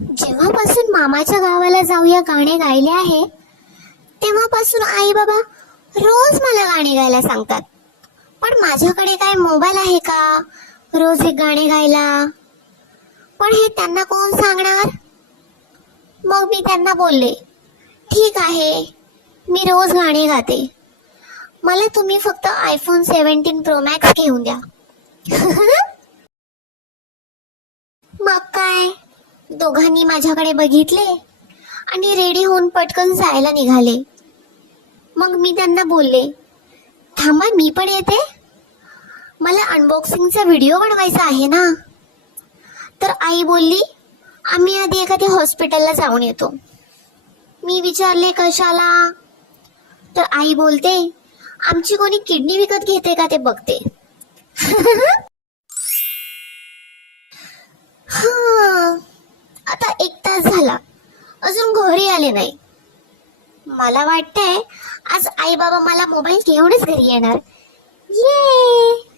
जेव्हापासून मामाच्या गावाला जाऊया गाणे गायले आहे तेव्हापासून आई बाबा रोज मला गाणे गायला सांगतात. पण माझ्याकडे काय मोबाईल आहे का रोज एक गाणे गायला? पण हे त्यांना कोण सांगणार? मग मी त्यांना बोलले, ठीक आहे, मी रोज गाणे गाते, मला तुम्ही फक्त आयफोन 17 प्रो मॅक्स घेऊन द्या. मग काय, दोघांनी माझ्याकडे बघितले आणि रेडी होऊन पटकन जायला निघाले. मग मी त्यांना बोलले, थांबा मी पण येते, मला अनबॉक्सिंगचा व्हिडिओ बनवायचा आहे ना. तर आई बोलली, आम्ही आधी एखाद्या हॉस्पिटलला जाऊन येतो. मी विचारले कशाला? तर आई बोलते, आमची कोणी किडनी विकत घेते का ते बघते. हा, आता 1 तास झाला अजून घरी आले नाही. मला वाटतंय आज आई बाबा मला मोबाईल घेऊनच घरी येणार. ये